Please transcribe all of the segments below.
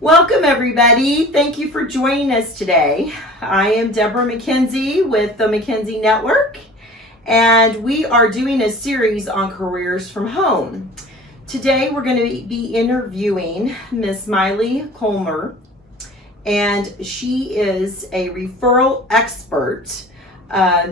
Welcome everybody. Thank you for joining us today. I am Deborah McKenzie with the McKenzie Network, and we are doing a series on careers from home. Today we're going to be interviewing Miss Maile Collmer, and she is a referral expert.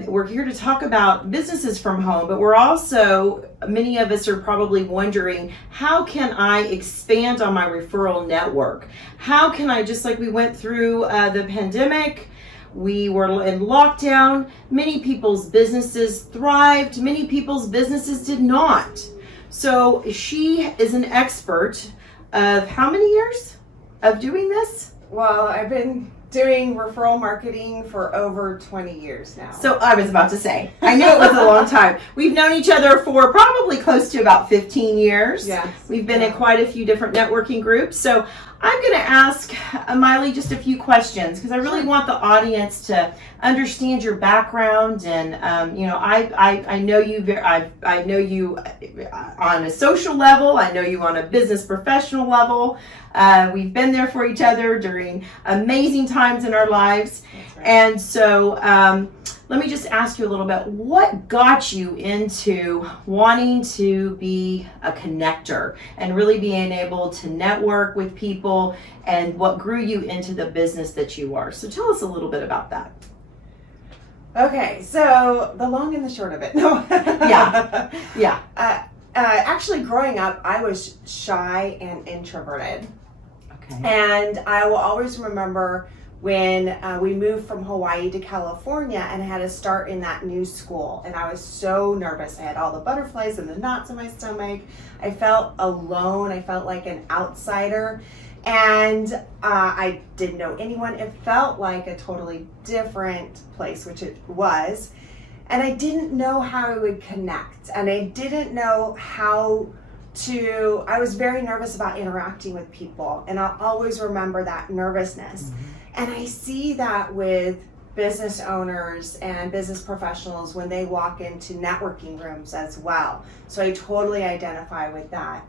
We're here to talk about businesses from home, but we're also, many of us are probably wondering, how can I expand on my referral network? How can I, just like we went through the pandemic, we were in lockdown, many people's businesses thrived, many people's businesses did not. So she is an expert of how many years of doing this? Well, I've been doing referral marketing for over 20 years now. So I was about to say, I knew it was a long time. We've known each other for probably close to about 15 years. Yes. We've been in quite a few different networking groups. So I'm going to ask Maile just a few questions because I really want the audience to understand your background, and I know you. I know you on a social level. I know you on a business professional level. We've been there for each other during amazing times in our lives. That's right. And so let me just ask you a little bit, what got you into wanting to be a connector and really being able to network with people, and what grew you into the business that you are? So tell us a little bit about that. Okay, so the long and the short of it. No. Yeah. Actually, growing up, I was shy and introverted. Okay. And I will always remember when we moved from Hawaii to California and I had to start in that new school. And I was so nervous. I had all the butterflies and the knots in my stomach. I felt alone. I felt like an outsider. And I didn't know anyone. It felt like a totally different place, which it was. And I didn't know how I would connect. And I didn't know how to, I was very nervous about interacting with people. And I'll always remember that nervousness. Mm-hmm. And I see that with business owners and business professionals when they walk into networking rooms as well. So I totally identify with that.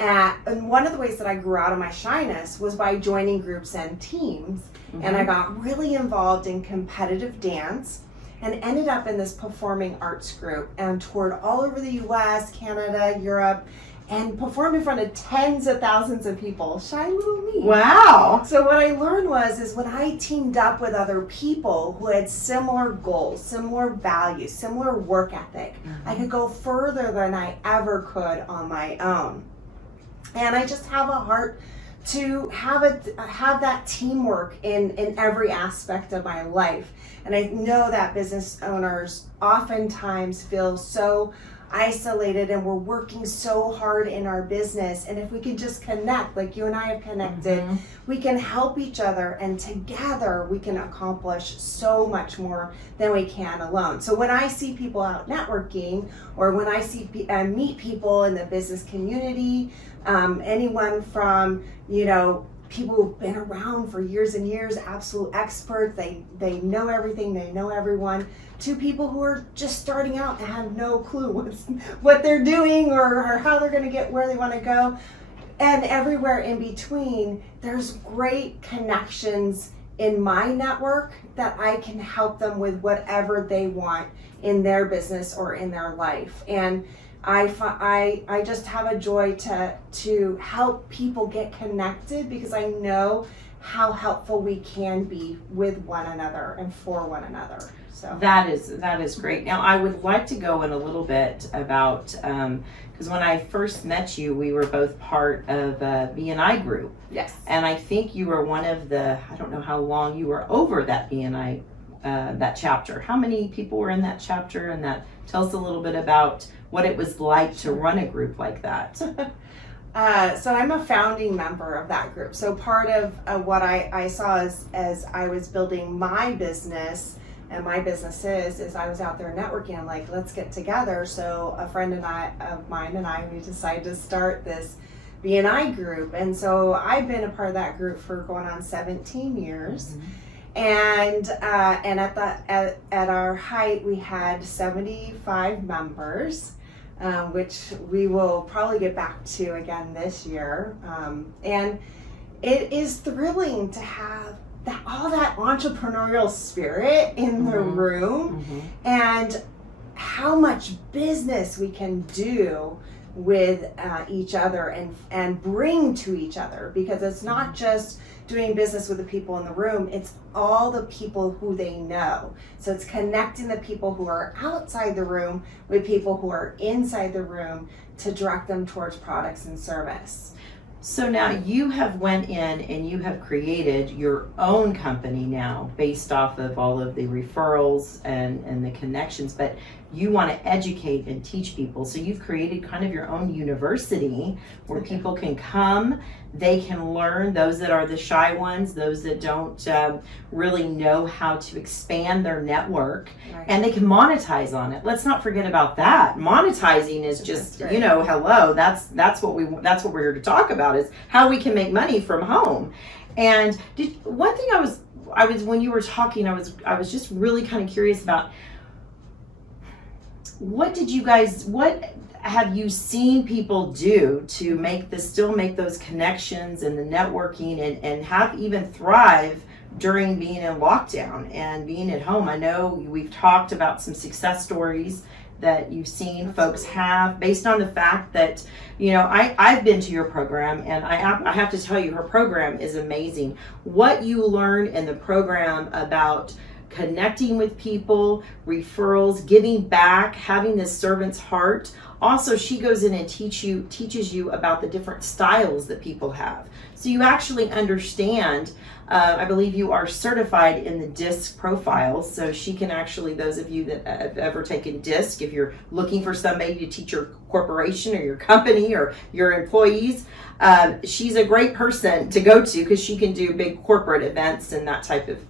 And one of the ways that I grew out of my shyness was by joining groups and teams. Mm-hmm. And I got really involved in competitive dance and ended up in this performing arts group and toured all over the US, Canada, Europe, and performed in front of tens of thousands of people. Shy little me. Wow. So what I learned is when I teamed up with other people who had similar goals, similar values, similar work ethic, mm-hmm. I could go further than I ever could on my own. And I just have a heart to have that teamwork in every aspect of my life. And I know that business owners oftentimes feel so isolated, and we're working so hard in our business, and if we can just connect like you and I have connected, mm-hmm. we can help each other, and together we can accomplish so much more than we can alone. So when I see people out networking, or when I see meet people in the business community, anyone from people who've been around for years and years, absolute experts, they know everything, they know everyone, to people who are just starting out and have no clue what they're doing or how they're going to get where they want to go. And everywhere in between, there's great connections in my network that I can help them with whatever they want in their business or in their life. And I just have a joy to help people get connected, because I know how helpful we can be with one another and for one another. So that is great. Now I would like to go in a little bit about because when I first met you, we were both part of a BNI group. Yes. And I think you were one of the, I don't know how long you were over that BNI that chapter. How many people were in that chapter? And that tell us a little bit about what it was like to run a group like that. So I'm a founding member of that group. So part of what I saw as I was building my business and my businesses is I was out there networking. I'm like, let's get together. So a friend of mine and I, we decided to start this BNI group. And so I've been a part of that group for going on 17 years. Mm-hmm. And at our height, we had 75 members, which we will probably get back to again this year. And it is thrilling to have all that entrepreneurial spirit in the room, and how much business we can do with each other and bring to each other, because it's not just doing business with the people in the room, it's all the people who they know. So it's connecting the people who are outside the room with people who are inside the room to direct them towards products and service. So now you have went in and you have created your own company now based off of all of the referrals and the connections, but you want to educate and teach people. So you've created kind of your own university where people can come, they can learn, those that are the shy ones, those that don't really know how to expand their network, and they can monetize on it. Let's not forget about that. Monetizing is just, you know, hello, that's what we're here to talk about, is how we can make money from home. And one thing I was when you were talking, I was just really kind of curious about, what have you seen people do to still make those connections and the networking and have even thrive during being in lockdown and being at home? I know we've talked about some success stories that you've seen folks have based on the fact that, you know, I've been to your program, and I have to tell you, her program is amazing. What you learn in the program about connecting with people, referrals, giving back, having this servant's heart. Also, she goes in and teaches you about the different styles that people have. So you actually understand, I believe you are certified in the DISC profiles, so she can actually, those of you that have ever taken DISC, if you're looking for somebody to teach your corporation or your company or your employees, she's a great person to go to, because she can do big corporate events and that type of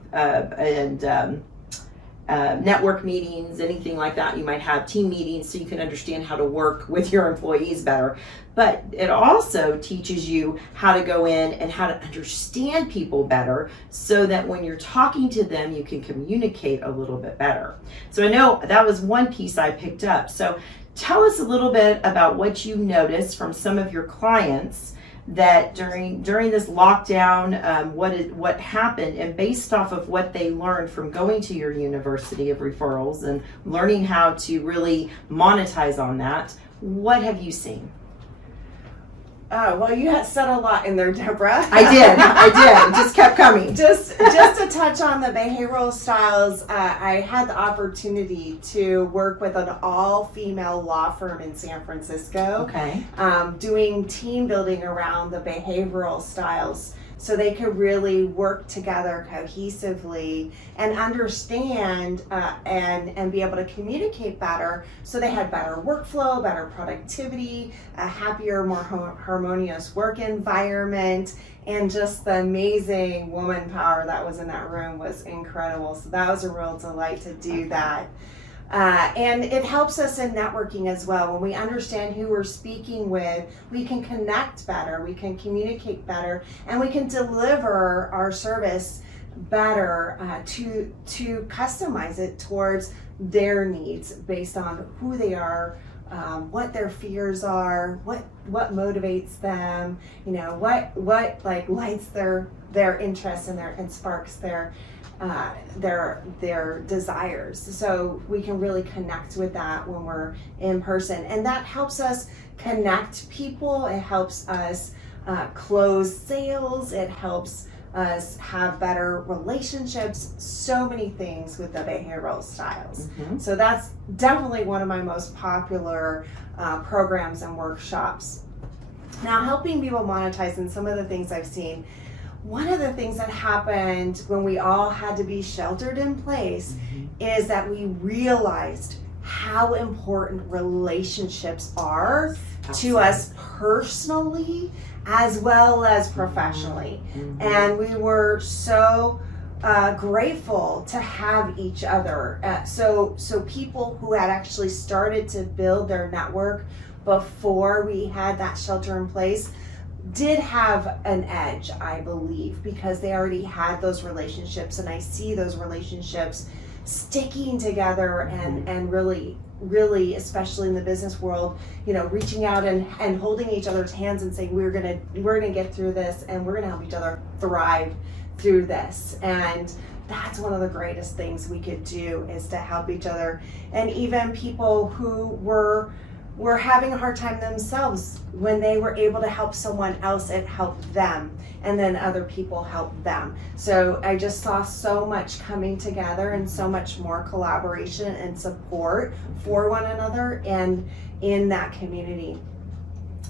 network meetings, anything like that. You might have team meetings, so you can understand how to work with your employees better. But it also teaches you how to go in and how to understand people better, so that when you're talking to them, you can communicate a little bit better. So I know that was one piece I picked up. So tell us a little bit about what you noticed from some of your clients that during this lockdown, what happened, and based off of what they learned from going to your university of referrals and learning how to really monetize on that, what have you seen? Oh, well, you had said a lot in there, Deborah. I did. It just kept coming. Just to touch on the behavioral styles, I had the opportunity to work with an all-female law firm in San Francisco. Okay. Doing team building around the behavioral styles, so they could really work together cohesively and understand and be able to communicate better, so they had better workflow, better productivity, a happier, more harmonious work environment, and just the amazing woman power that was in that room was incredible. So that was a real delight to do that. And it helps us in networking as well. When we understand who we're speaking with, we can connect better, we can communicate better, and we can deliver our service better to customize it towards their needs based on who they are, what their fears are, what motivates them, you know, what like lights their interest and sparks their desires. So we can really connect with that when we're in person, and that helps us connect people. It helps us close sales. It helps us have better relationships. So many things with the behavioral styles. So that's definitely one of my most popular programs and workshops. Now, helping people monetize, and some of the things I've seen, one of the things that happened when we all had to be sheltered in place is that we realized how important relationships are to us personally as well as professionally. And we were so grateful to have each other. So people who had actually started to build their network before we had that shelter in place did have an edge, I believe, because they already had those relationships, and I see those relationships sticking together and really really, especially in the business world, reaching out and holding each other's hands and saying we're gonna get through this, and we're gonna help each other thrive through this. And that's one of the greatest things we could do, is to help each other. And even people who were having a hard time themselves, when they were able to help someone else, it helped them, and then other people helped them. So I just saw so much coming together and so much more collaboration and support for one another and in that community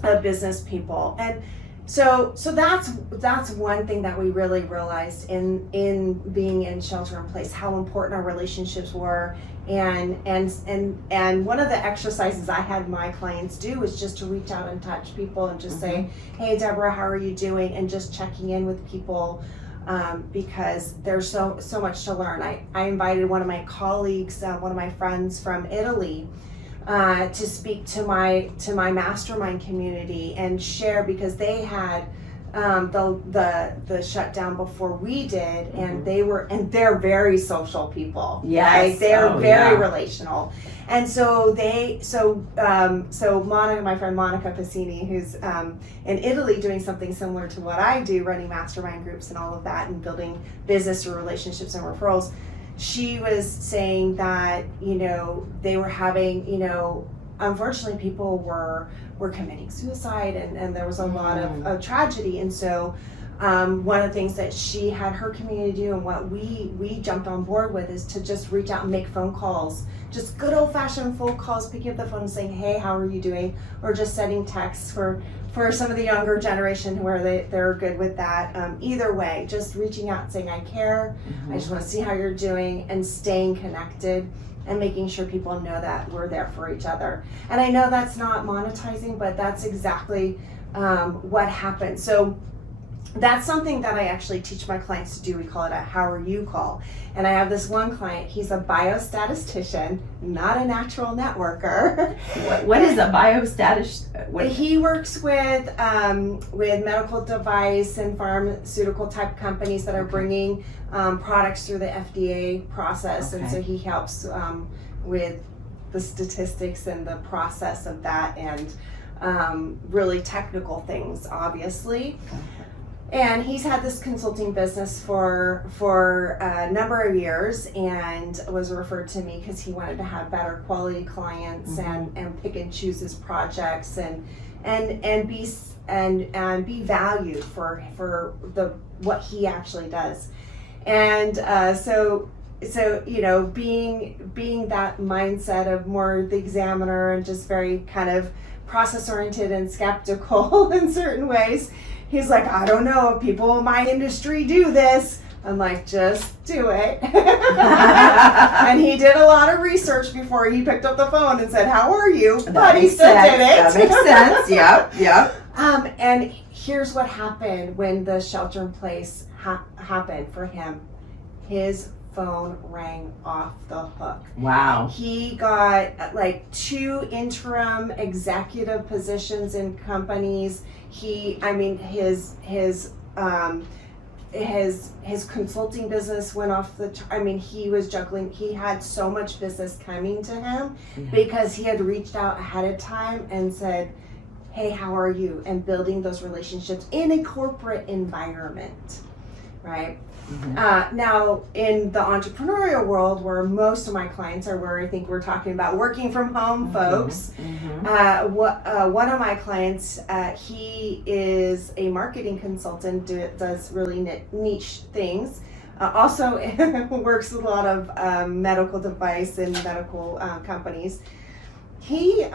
of business people. And so that's one thing that we really realized in being in shelter in place, how important our relationships were. And one of the exercises I had my clients do is just to reach out and touch people and just say, hey Deborah, how are you doing? And just checking in with people, because there's so much to learn. I invited one of my colleagues, one of my friends from Italy, to speak to my mastermind community and share, because they had the shutdown before we did, and they're very social people. Yes. Right? They're very relational. And so Monica, my friend Monica Pacini, who's in Italy doing something similar to what I do, running mastermind groups and all of that, and building business through relationships and referrals. She was saying that, they were having, unfortunately people were committing suicide, and there was a lot of tragedy. And so one of the things that she had her community do, and what we jumped on board with, is to just reach out and make phone calls, just good old-fashioned phone calls, picking up the phone and saying, hey, how are you doing? Or just sending texts for some of the younger generation where they're good with that. Either way, just reaching out and saying, I care, I just want to see how you're doing, and staying connected and making sure people know that we're there for each other. And I know that's not monetizing, but that's exactly what happened. So that's something that I actually teach my clients to do. We call it a how are you call. And I have this one client, he's a biostatistician, not a natural networker. What is a biostatist? He works with medical device and pharmaceutical type companies that are bringing products through the FDA process. And so he helps with the statistics and the process of that, and really technical things, obviously. And he's had this consulting business for a number of years, and was referred to me because he wanted to have better quality clients and pick and choose his projects and be valued for what he actually does. And so being that mindset of more the examiner and just very kind of process oriented and skeptical in certain ways, he's like, I don't know if people in my industry do this. I'm like, just do it. And he did a lot of research before he picked up the phone and said, how are you? But he still did it. That makes sense. Yeah. And here's what happened when the shelter in place happened for him. His phone rang off the hook. Wow. He got like 2 interim executive positions in companies. His consulting business went off the he was juggling. He had so much business coming to him because he had reached out ahead of time and said, hey, how are you? And building those relationships in a corporate environment, right? Now, in the entrepreneurial world, where most of my clients are, where I think we're talking about working from home folks, one of my clients, he is a marketing consultant, does really niche things. Also works with a lot of medical device and medical companies. He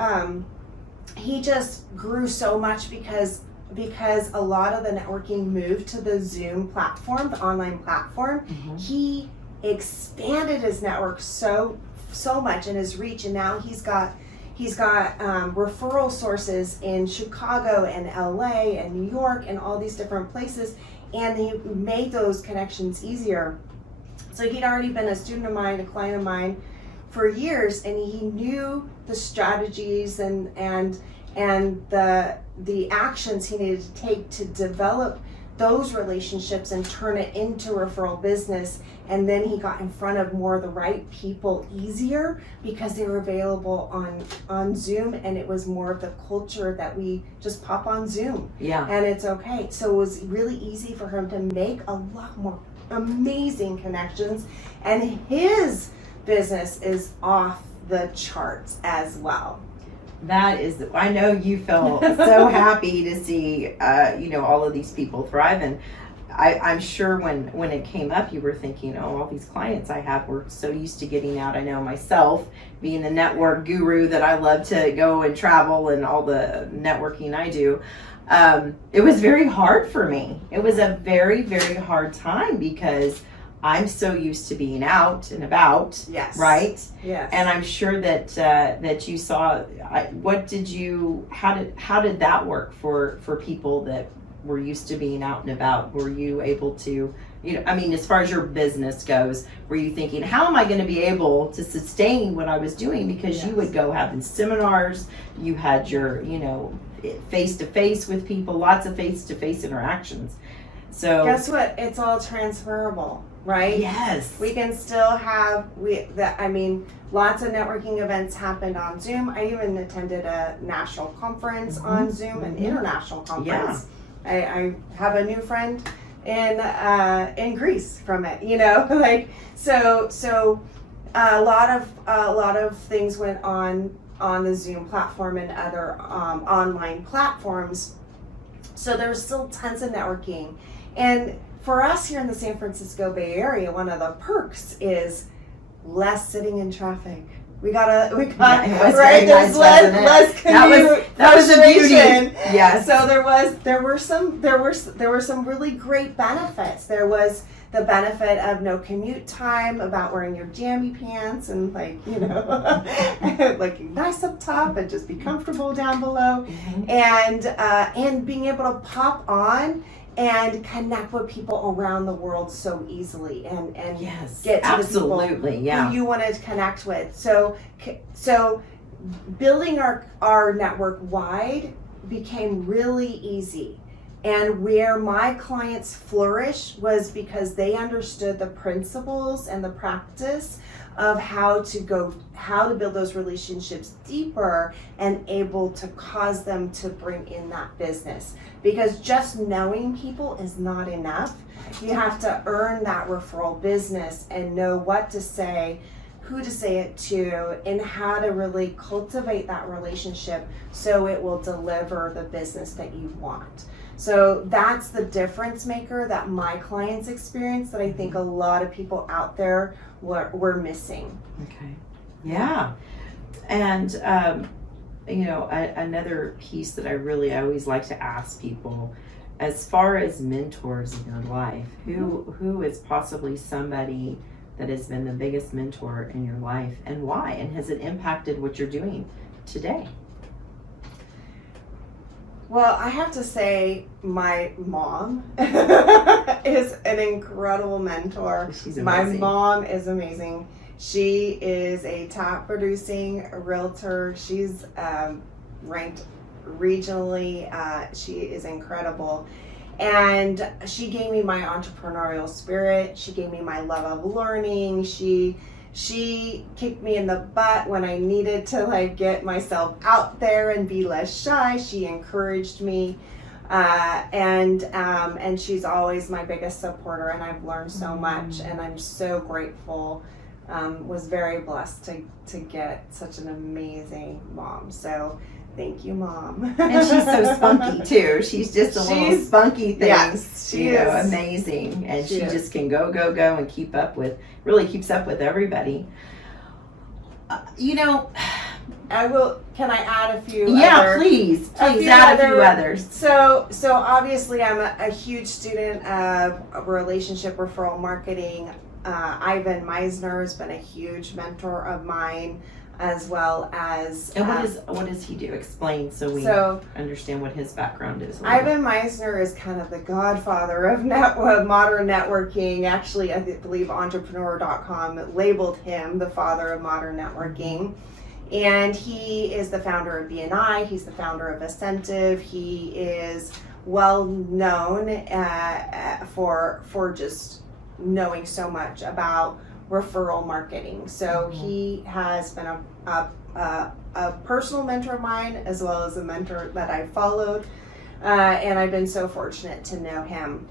just grew so much because a lot of the networking moved to the Zoom platform, the online platform. He expanded his network so much and his reach, and now he's got referral sources in Chicago and LA and New York and all these different places, and he made those connections easier. So he'd already been a student of mine, a client of mine for years, and he knew the strategies and the actions he needed to take to develop those relationships and turn it into referral business. And then he got in front of more of the right people easier because they were available on Zoom, and it was more of the culture that we just pop on Zoom. Yeah. And it's okay. So it was really easy for him to make a lot more amazing connections, and his business is off the charts as well. That is, I know you felt so happy to see, all of these people thrive. And I'm sure when it came up, you were thinking, oh, all these clients I have were so used to getting out. I know myself, being the network guru that I love to go and travel and all the networking I do. It was very hard for me. It was a very, very hard time because I'm so used to being out and about. Yes. Right? Yes. And I'm sure that you saw, how did that work for people that were used to being out and about? Were you able to, as far as your business goes, were you thinking, how am I going to be able to sustain what I was doing? Because you would go having seminars, you had your, face-to-face with people, lots of face-to-face interactions. So guess what? It's all transferable, right? Yes. We can still have lots of networking events happened on Zoom. I even attended a national conference on Zoom, an international conference. Yeah. I have a new friend in Greece from it. So a lot of things went on the Zoom platform and other online platforms. So there's still tons of networking. And for us here in the San Francisco Bay Area, one of the perks is less sitting in traffic. We got right. There's less commute. That was a beauty. Yes. So there were some really great benefits. There was the benefit of no commute time, about wearing your jammy pants and looking nice up top and just be comfortable down below, and being able to pop on and connect with people around the world so easily, and get to the people who you want to connect with. So building our network wide became really easy. And where my clients flourish was because they understood the principles and the practice of how to build those relationships deeper and able to cause them to bring in that business. Because just knowing people is not enough. You have to earn that referral business and know what to say, who to say it to, and how to really cultivate that relationship so it will deliver the business that you want. So that's the difference maker that my clients experience that I think a lot of people out there were missing. Okay. Yeah. And, another piece that I always like to ask people, as far as mentors in your life, who is possibly somebody that has been the biggest mentor in your life, and why? And has it impacted what you're doing today? Well, I have to say my mom is an incredible mentor. She's amazing. My mom is amazing. She is a top producing realtor. She's ranked regionally. She is incredible. And she gave me my entrepreneurial spirit. She gave me my love of learning. She kicked me in the butt when I needed to get myself out there and be less shy. She encouraged me, and she's always my biggest supporter. And I've learned so much, and I'm so grateful. Was very blessed to get such an amazing mom. So thank you, Mom. And she's so spunky too. She's just a little spunky thing. Yes, she is amazing, and she just can go and keeps up with everybody. I will. Can I add a few? Yeah, please add a few others. So obviously, I'm a huge student of relationship referral marketing. Ivan Meisner has been a huge mentor of mine, as well as. And what does he do? Explain so we understand what his background is. Ivan Meisner is kind of the godfather of modern networking. Actually, I believe Entrepreneur.com labeled him the father of modern networking. And he is the founder of BNI. He's the founder of Ascentive. He is well known for just knowing so much about referral marketing. So he has been a personal mentor of mine, as well as a mentor that I followed, and I've been so fortunate to know him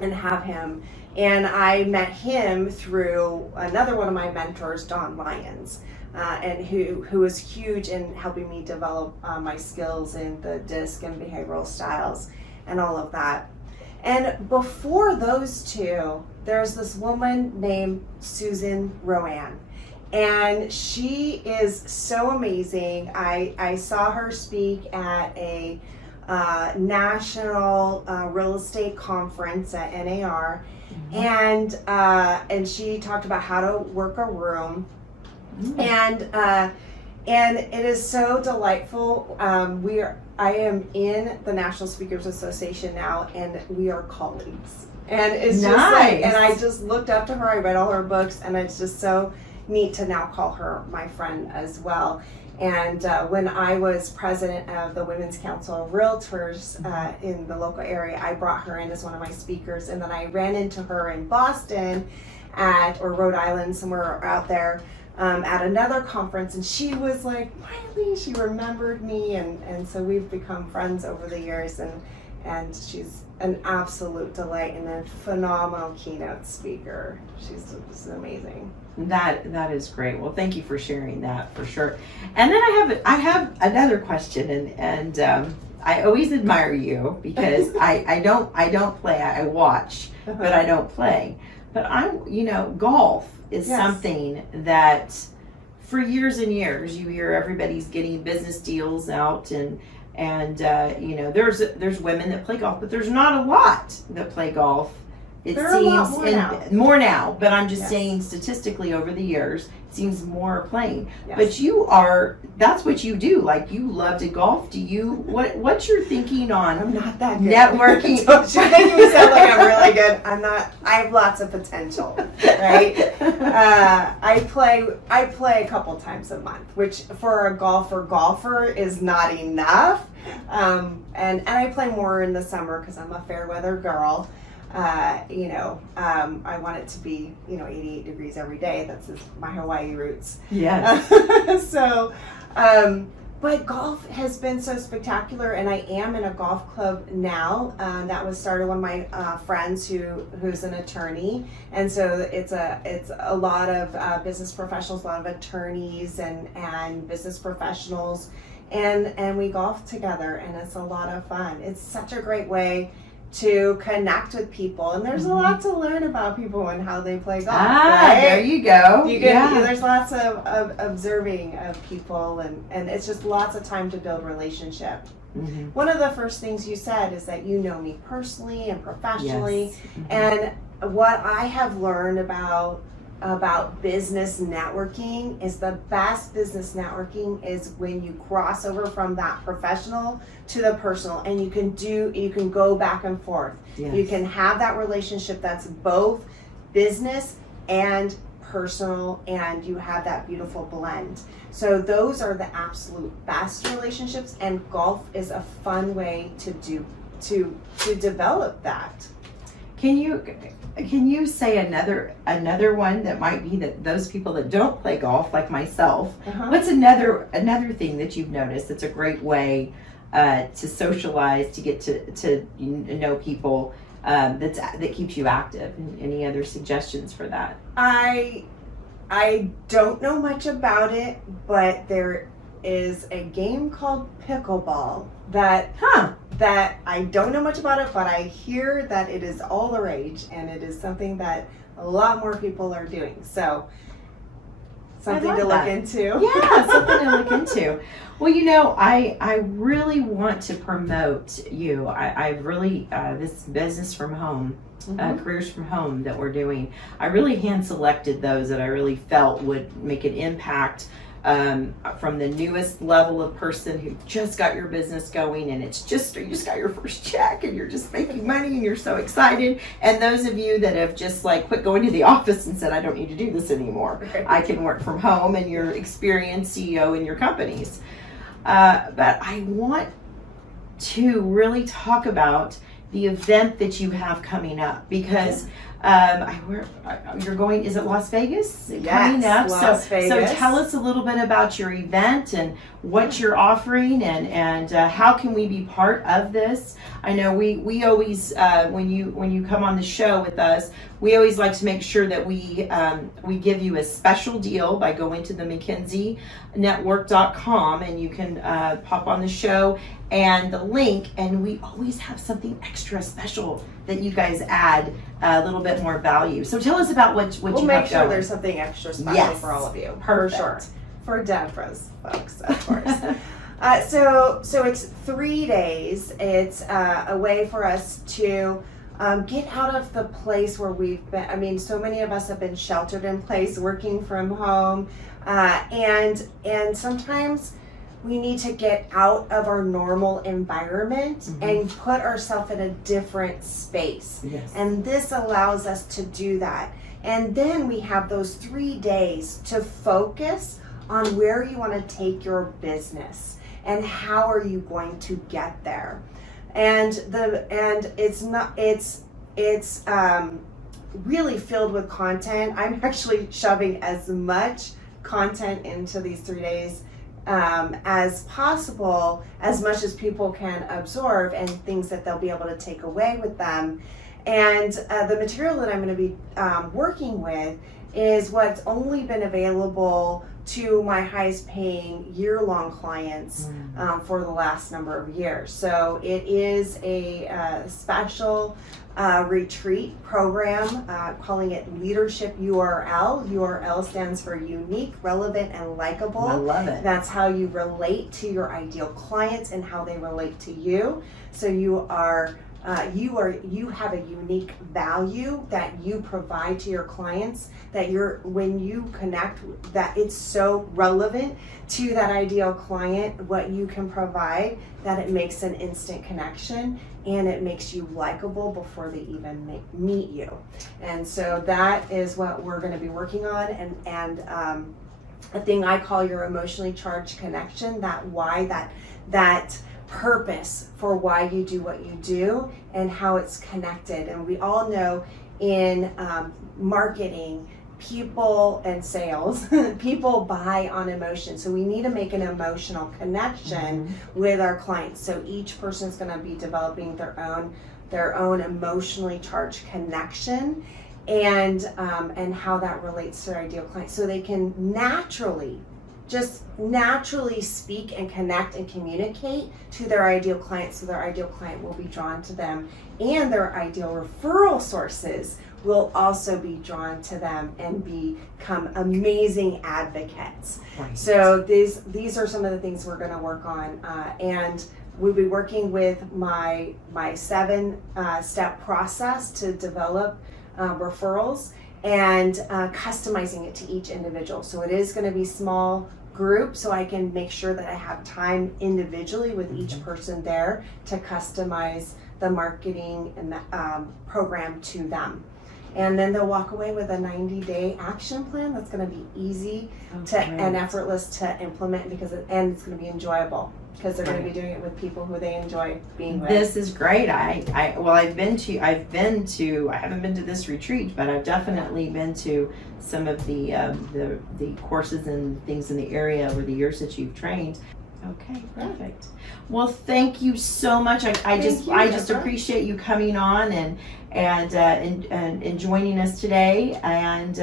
and have him. And I met him through another one of my mentors, Don Lyons, and who was huge in helping me develop my skills in the DISC and behavioral styles and all of that. And before those two, there's this woman named Susan Rowan. And she is so amazing. I saw her speak at a national real estate conference at NAR, and she talked about how to work a room, and it is so delightful. I am in the National Speakers Association now, and we are colleagues. And it's just like, and I just looked up to her. I read all her books, and it's just so neat to now call her my friend as well. And when I was president of the Women's Council of Realtors in the local area, I brought her in as one of my speakers. And then I ran into her in Boston or Rhode Island, somewhere out there, at another conference. And she was like, Miley, she remembered me. And so we've become friends over the years. And she's an absolute delight and a phenomenal keynote speaker. She's amazing. That is great. Well, thank you for sharing that, for sure. And then I have another question, and I always admire you because I don't play. I watch, but I don't play. But golf is something that for years and years you hear everybody's getting business deals out, and there's women that play golf, but there's not a lot that play golf. It seems more now, but I'm just saying statistically over the years, it seems more playing. Yes. But that's what you do. Like, you love to golf. What's your thinking on I'm not that good. Networking? Don't you make me sound like I'm really good. I'm not. I have lots of potential, right? I play a couple times a month, which for a golfer is not enough. And I play more in the summer because I'm a fair weather girl. I want it to be, 88 degrees every day. That's my Hawaii roots. Yes. But golf has been so spectacular, and I am in a golf club now. That was started one of my friends who's an attorney, and so it's a lot of business professionals, a lot of attorneys and business professionals, and we golf together, and it's a lot of fun. It's such a great way to connect with people, and there's a lot to learn about people and how they play golf. Right? There you go. There's lots of observing of people, and it's just lots of time to build relationship. Mm-hmm. One of the first things you said is that you know me personally and professionally, and what I have learned about business networking is the best business networking is when you cross over from that professional to the personal, and you can go back and forth. Yes. You can have that relationship that's both business and personal, and you have that beautiful blend. So those are the absolute best relationships, and golf is a fun way to develop that. Can you say another one that might be that those people that don't play golf, like myself, what's another thing that you've noticed that's a great way to socialize, to get to know people, that keeps you active? Any other suggestions for that? I don't know much about it, but there is a game called pickleball that I don't know much about it, but I hear that it is all the rage, and it is something that a lot more people are doing. So something to look into. Yeah, something to look into. Well, I really want to promote you. I really, this business from home, careers from home that we're doing, I really hand selected those that I really felt would make an impact. From the newest level of person who just got your business going, and you just got your first check and you're just making money and you're so excited, and those of you that have just quit going to the office and said, I don't need to do this anymore. I can work from home, and you're experienced CEO in your companies. But I want to really talk about the event that you have coming up, because you're going, is it Las Vegas coming up? Las Vegas. So tell us a little bit about your event and what you're offering, and how can we be part of this. I know we always, when you come on the show with us, we always like to make sure that we give you a special deal by going to the McKenzieNetwork.com, and you can pop on the show and the link, and we always have something extra special that you guys add a little bit more value. So tell us about what we'll you make have sure going. there's something extra special Yes. for all of you. Perfect. For sure. For Deborah's folks, of course. So it's 3 days. It's a way for us to get out of the place where we've been. I mean, so many of us have been sheltered in place, working from home, and sometimes we need to get out of our normal environment and put ourselves in a different space. Yes. And this allows us to do that. And then we have those 3 days to focus on where you want to take your business and how are you going to get there. And it's really filled with content. I'm actually shoving as much content into these 3 days as possible, as much as people can absorb, and things that they'll be able to take away with them. And the material that I'm going to be working with is what's only been available to my highest paying year-long clients for the last number of years. So it is a special retreat program, calling it Leadership URL. URL stands for unique, relevant, and likable. I love it. That's how you relate to your ideal clients and how they relate to you. So you have a unique value that you provide to your clients, that when you connect, that it's so relevant to that ideal client, what you can provide, that it makes an instant connection and it makes you likable before they even meet you. And so that is what we're going to be working on, and a thing I call your emotionally charged connection, that purpose for why you do what you do and how it's connected. And we all know in marketing, people and sales, people buy on emotion. So we need to make an emotional connection with our clients. So each person is going to be developing their own emotionally charged connection, and how that relates to their ideal client, so they can naturally speak and connect and communicate to their ideal client, so their ideal client will be drawn to them, and their ideal referral sources will also be drawn to them and become amazing advocates. Right. So these are some of the things we're going to work on, and we'll be working with my 7-step process to develop referrals, and customizing it to each individual. So it is going to be small group, so I can make sure that I have time individually with each person there to customize the marketing and program to them. And then they'll walk away with a 90-day action plan that's going to be easy and effortless to implement, and it's going to be enjoyable, because they're going to be doing it with people who they enjoy being with. This is great. I haven't been to this retreat, but I've definitely been to some of the courses and things in the area over the years that you've trained. Okay, perfect. Well, thank you so much. I just appreciate you coming on and joining us today, and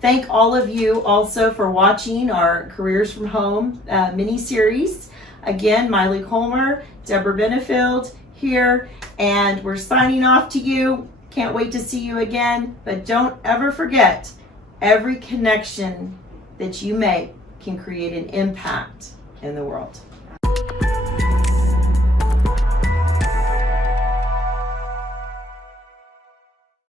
thank all of you also for watching our Careers from Home mini series. Again, Maile Collmer, Deborah Benefield here, and we're signing off to you. Can't wait to see you again, but don't ever forget, every connection that you make can create an impact in the world.